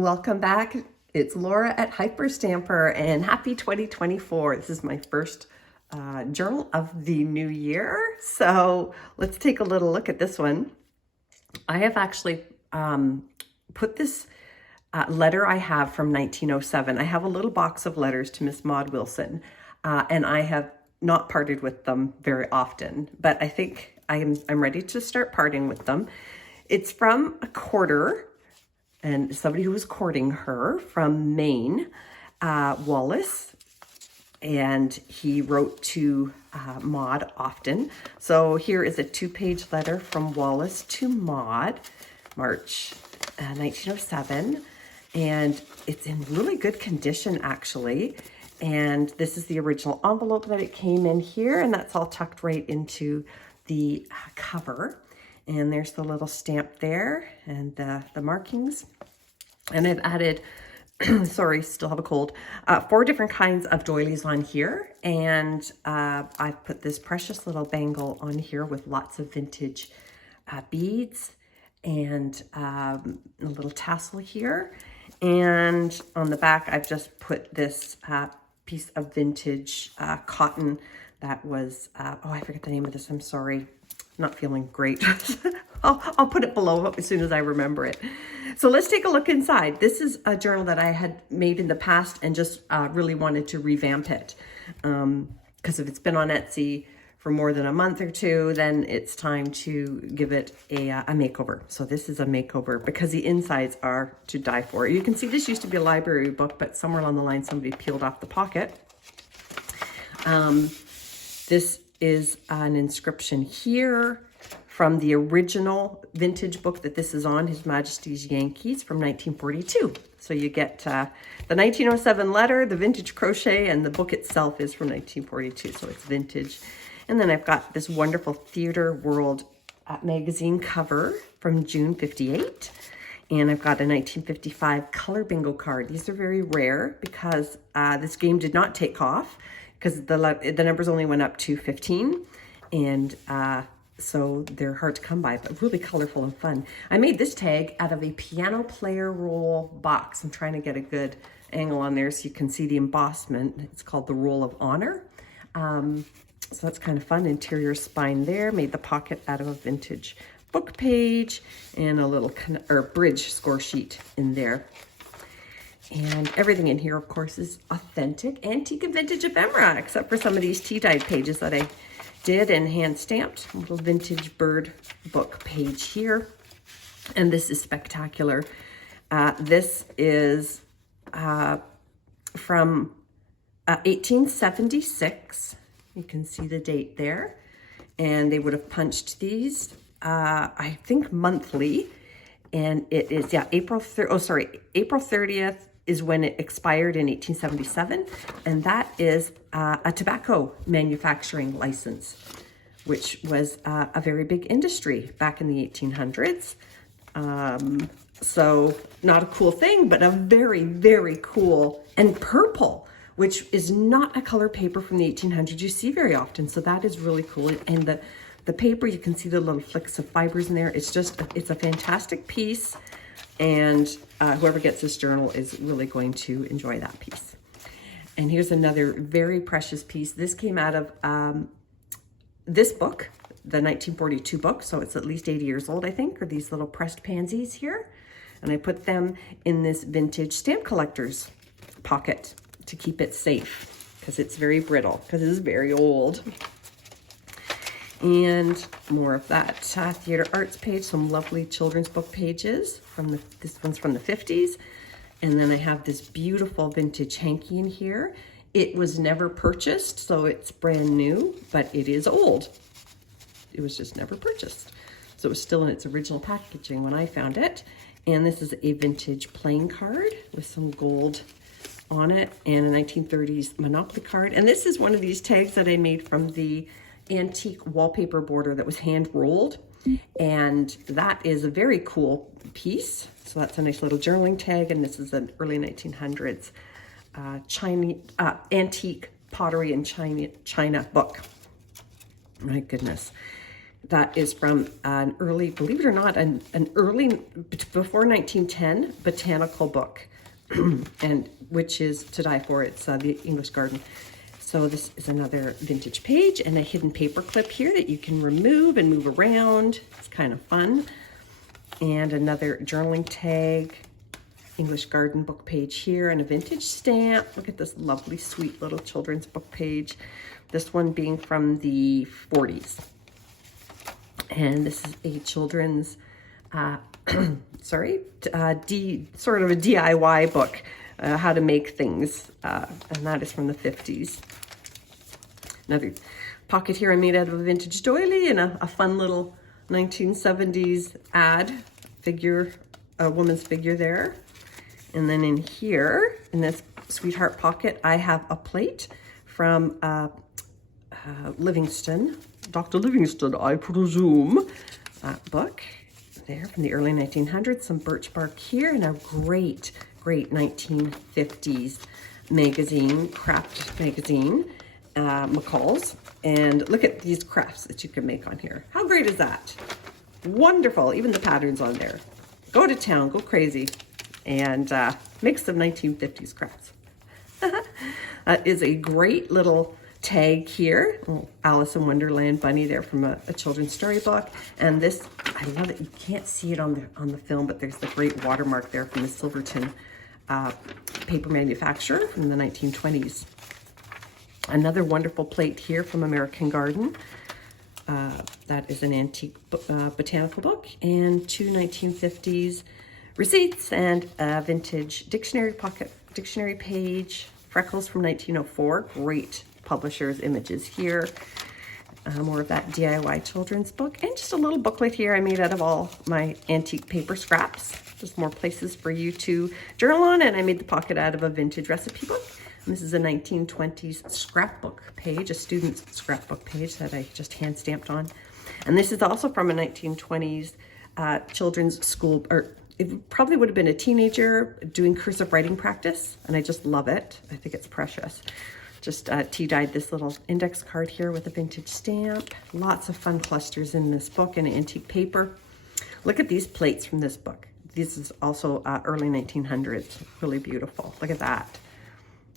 Welcome back. It's Laura at Hyperstamper and happy 2024. This is my first journal of the new year. So let's take a little look at this one. I have actually put this letter I have from 1907. I have a little box of letters to Miss Maud Wilson and I have not parted with them very often, but I think I'm ready to start parting with them. It's from a courter and somebody who was courting her from Maine, Wallace, and he wrote to Maud often. So here is a 2-page letter from Wallace to Maud, March 1907, and it's in really good condition actually. And this is the original envelope that it came in here, and that's all tucked right into the cover. And there's the little stamp there and the markings. And I've added, sorry, still have a cold, 4 different kinds of doilies on here. And I've put this precious little bangle on here with lots of vintage beads and a little tassel here. And on the back, I've just put this piece of vintage cotton that was, oh, I forget the name of this, I'm sorry. Not feeling great. I'll put it below as soon as I remember it. So let's take a look inside. This is a journal that I had made in the past and just really wanted to revamp it. Because if it's been on Etsy for more than a month or two, then it's time to give it a makeover. So this is a makeover because the insides are to die for. You can see this used to be a library book, but somewhere along the line somebody peeled off the pocket. This is an inscription here from the original vintage book that this is on, His Majesty's Yankees from 1942. So you get the 1907 letter, the vintage crochet, and the book itself is from 1942, so it's vintage. And then I've got this wonderful Theater World magazine cover from June 58. And I've got a 1955 color bingo card. These are very rare because this game did not take off, because the numbers only went up to 15, and so they're hard to come by, but really colorful and fun. I made this tag out of a piano player roll box. I'm trying to get a good angle on there so you can see the embossment. It's called the Roll of Honor. So that's kind of fun. Interior spine there. Made the pocket out of a vintage book page and a little bridge score sheet in there. And everything in here, of course, is authentic, antique, and vintage ephemera, except for some of these tea-dyed pages that I did and hand-stamped. A little vintage bird book page here. And this is spectacular. This is from 1876. You can see the date there. And they would have punched these, I think, monthly. And it is, yeah, April 30th. Is when it expired in 1877, and that is a tobacco manufacturing license, which was a very big industry back in the 1800s. So not a cool thing, but a very, very cool, and purple, which is not a color paper from the 1800s you see very often. So that is really cool. And the paper, you can see the little flicks of fibers in there. It's just, it's a fantastic piece. And whoever gets this journal is really going to enjoy that piece. And here's another very precious piece. This came out of this book, the 1942 book. So it's at least 80 years old, I think, or these little pressed pansies here. And I put them in this vintage stamp collector's pocket to keep it safe because it's very brittle, because it is very old. And more of that theater arts page, some lovely children's book pages from this one's from the 50s. And then I have this beautiful vintage hanky in here. It was never purchased, so it's brand new, but it is old. It was just never purchased. So it was still in its original packaging when I found it. And this is a vintage playing card with some gold on it and a 1930s Monopoly card. And this is one of these tags that I made from the antique wallpaper border that was hand rolled, and that is a very cool piece. So that's a nice little journaling tag, and this is an early 1900s antique pottery and China book. My goodness. that is from an early, believe it or not, an early, before 1910 botanical book, and which is to die for. It's the English Garden. So this is another vintage page and a hidden paper clip here that you can remove and move around. It's kind of fun. And another journaling tag, English Garden book page here, and a vintage stamp. Look at this lovely, sweet little children's book page. This one being from the 40s. And this is a children's, sort of a DIY book, how to make things, and that is from the 50s. Another pocket here I made out of a vintage doily, and a fun little 1970s ad figure, a woman's figure there. And then in here, in this sweetheart pocket, I have a plate from Livingston, Dr. Livingston, I presume, book there from the early 1900s, some birch bark here, and a great 1950s magazine, craft magazine, McCall's. And look at these crafts that you can make on here. How great is that? Wonderful, even the patterns on there. Go to town, go crazy, and make some 1950s crafts. That is a great little tag here, Alice in Wonderland bunny there from a children's storybook. And this, I love it. You can't see it on the film, but there's the great watermark there from the Silverton paper manufacturer from the 1920s. Another wonderful plate here from American Garden. That is an antique botanical book, and two 1950s receipts, and a vintage dictionary pocket dictionary page. Freckles from 1904. Great publisher's images here. More of that DIY children's book, and just a little booklet here I made out of all my antique paper scraps. Just more places for you to journal on, and I made the pocket out of a vintage recipe book. And this is a 1920s scrapbook page, a student's scrapbook page that I just hand stamped on. And this is also from a 1920s children's school, or it probably would have been a teenager doing cursive writing practice, and I just love it. I think it's precious. Just tea-dyed this little index card here with a vintage stamp. Lots of fun clusters in this book and antique paper. Look at these plates from this book. This is also early 1900s. Really beautiful. Look at that.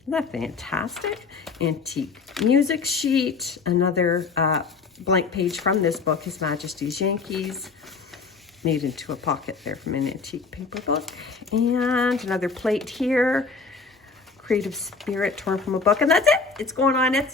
Isn't that fantastic? Antique music sheet. Another blank page from this book, His Majesty's Yankees. Made into a pocket there from an antique paper book. And another plate here. Creative Spirit torn from a book. And that's it. It's going on Etsy.